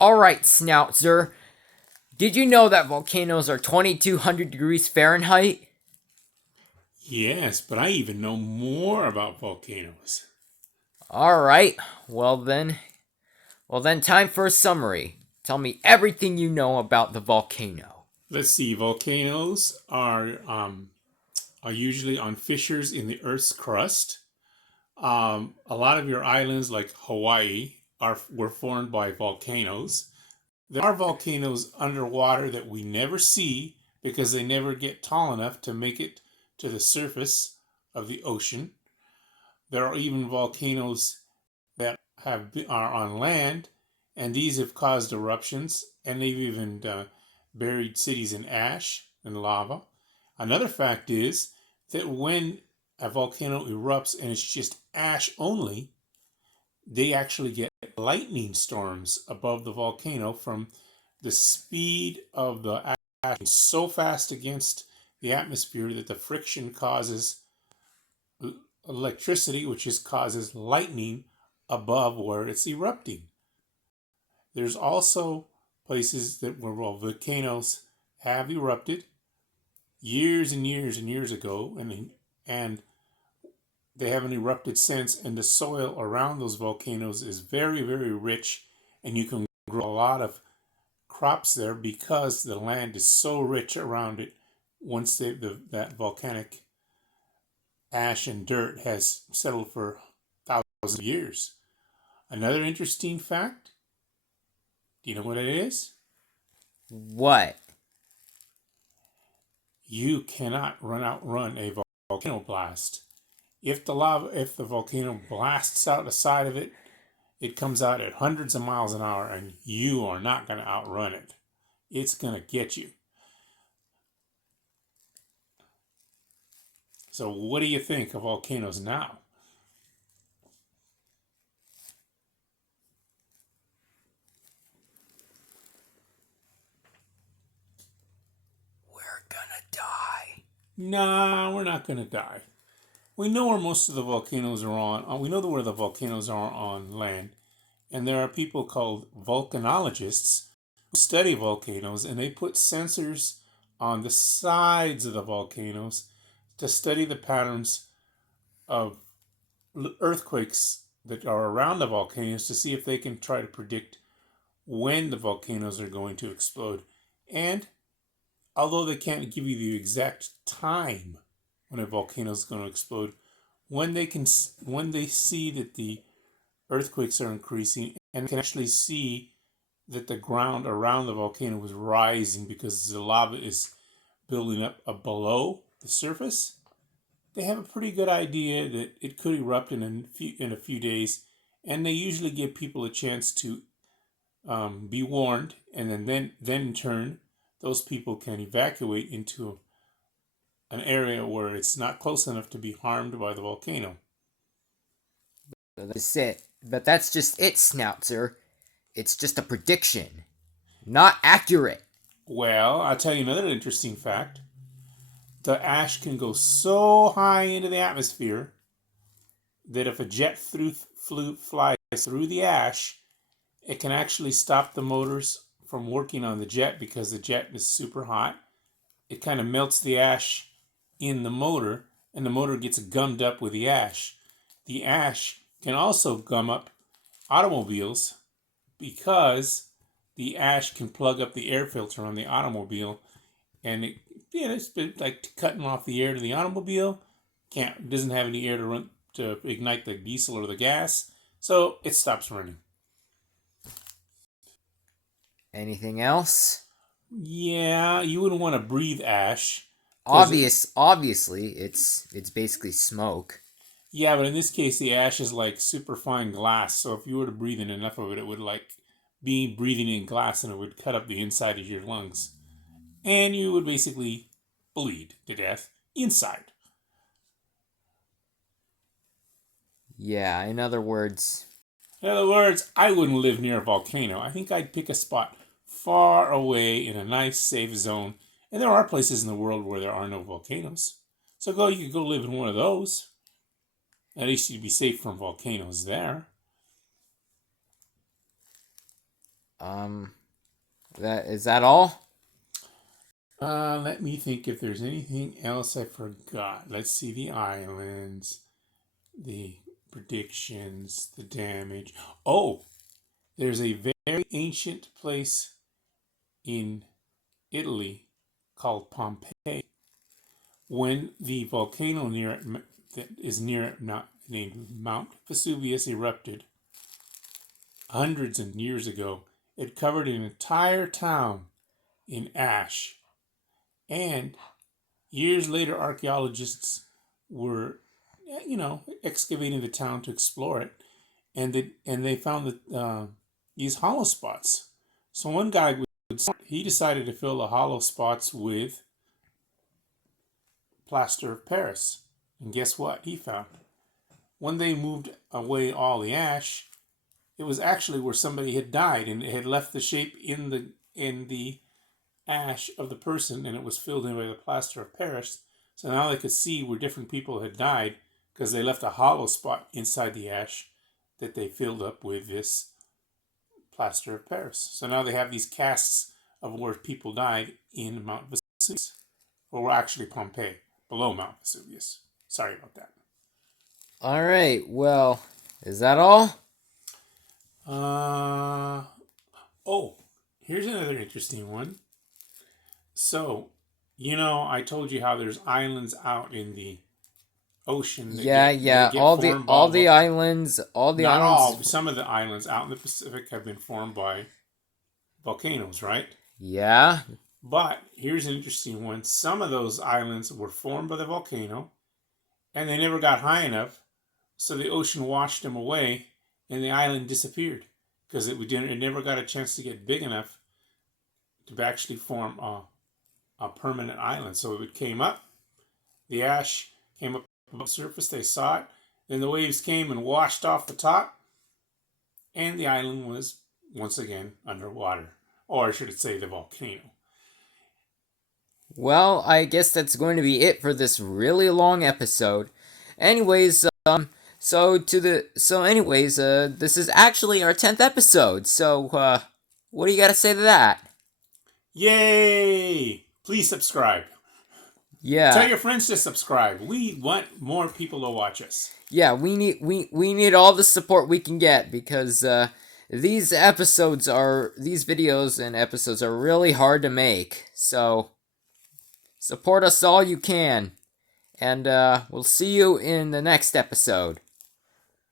Alright, Snoutzer. Did you know that volcanoes are 2200 degrees Fahrenheit? Yes, but I even know more about volcanoes. Alright, well then. Well then, time for a summary. Tell me everything you know about the volcano. Let's see. Volcanoes are usually on fissures in the Earth's crust. A lot of your islands, like Hawaii, were formed by volcanoes. There are volcanoes underwater that we never see because they never get tall enough to make it to the surface of the ocean. There are even volcanoes that are on land, and these have caused eruptions, and they've even buried cities in ash and lava. Another fact is that when a volcano erupts and it's just ash only, they actually get lightning storms above the volcano from the speed of the ash so fast against the atmosphere that the friction causes electricity, which causes lightning above where it's erupting. There's also places that where volcanoes have erupted years and years and years ago, and they haven't erupted since, and the soil around those volcanoes is very, very rich, and you can grow a lot of crops there because the land is so rich around it once that volcanic ash and dirt has settled for thousands of years. Another interesting fact, do you know what it is? What? You cannot outrun a volcano blast. If the volcano blasts out the side of it, it comes out at hundreds of miles an hour, and you are not going to outrun it. It's going to get you. So, what do you think of volcanoes now? We're gonna die. Nah, we're not going to die. We know where most of the volcanoes are on. We know where the volcanoes are on land, and there are people called volcanologists who study volcanoes, and they put sensors on the sides of the volcanoes to study the patterns of earthquakes that are around the volcanoes to see if they can try to predict when the volcanoes are going to explode. And although they can't give you the exact time when a volcano is going to explode, when they see that the earthquakes are increasing and can actually see that the ground around the volcano is rising because the lava is building up below the surface, they have a pretty good idea that it could erupt in a few days, and they usually give people a chance to be warned, and then in turn, those people can evacuate into an area where it's not close enough to be harmed by the volcano. That's it. But that's just it, Snoutzer. It's just a prediction. Not accurate. Well, I'll tell you another interesting fact. The ash can go so high into the atmosphere that if a jet flies through the ash, it can actually stop the motors from working on the jet because the jet is super hot. It kind of melts the ash in the motor, and the motor gets gummed up with the ash. The ash can also gum up automobiles because the ash can plug up the air filter on the automobile, and it's like cutting off the air to the automobile. Doesn't have any air to ignite the diesel or the gas, so it stops running. Anything else? Yeah, you wouldn't want to breathe ash because Obviously, it's basically smoke. yeah, but in this case, the ash is like super fine glass. So if you were to breathe in enough of it, it would like be breathing in glass, and it would cut up the inside of your lungs, and you would basically bleed to death inside. Yeah, in other words, In other words, I wouldn't live near a volcano. I think I'd pick a spot far away in a nice, safe zone. And there are places in the world where there are no volcanoes. So you could go live in one of those. At least you'd be safe from volcanoes there. Um, that all? Let me think if there's anything else I forgot. Let's see the islands, the predictions, the damage. Oh, there's a very ancient place in Italy called Pompeii. When the volcano near it, that is near not named Mount Vesuvius erupted hundreds of years ago, it covered an entire town in ash. And years later, archaeologists were, excavating the town to explore it, and they found that these hollow spots. So one guy he decided to fill the hollow spots with plaster of Paris, and guess what he found? When they moved away all the ash, it was actually where somebody had died, and it had left the shape in the ash of the person, and it was filled in by the plaster of Paris. So now they could see where different people had died because they left a hollow spot inside the ash that they filled up with this plaster of Paris. So now they have these casts of where people died in Mount Vesuvius, or actually Pompeii, below Mount Vesuvius. Sorry about that. All right. Well, is that all? Oh, here's another interesting one. So, I told you how there's islands out in the ocean that Yeah, they yeah. get formed by All the islands, not all. Some of the islands out in the Pacific have been formed by volcanoes, right? Yeah. But here's an interesting one. Some of those islands were formed by the volcano, and they never got high enough, so the ocean washed them away, and the island disappeared because it never got a chance to get big enough to actually form a permanent island. So it came up, the ash came up above the surface, they saw it, then the waves came and washed off the top, and the island was once again underwater. Or should I say the volcano. Well, I guess that's going to be it for this really long episode. Anyways, this is actually our 10th episode. So, what do you got to say to that? Yay! Please subscribe. Yeah. Tell your friends to subscribe. We want more people to watch us. Yeah, we need all the support we can get because these videos and episodes are really hard to make. So support us all you can. And we'll see you in the next episode.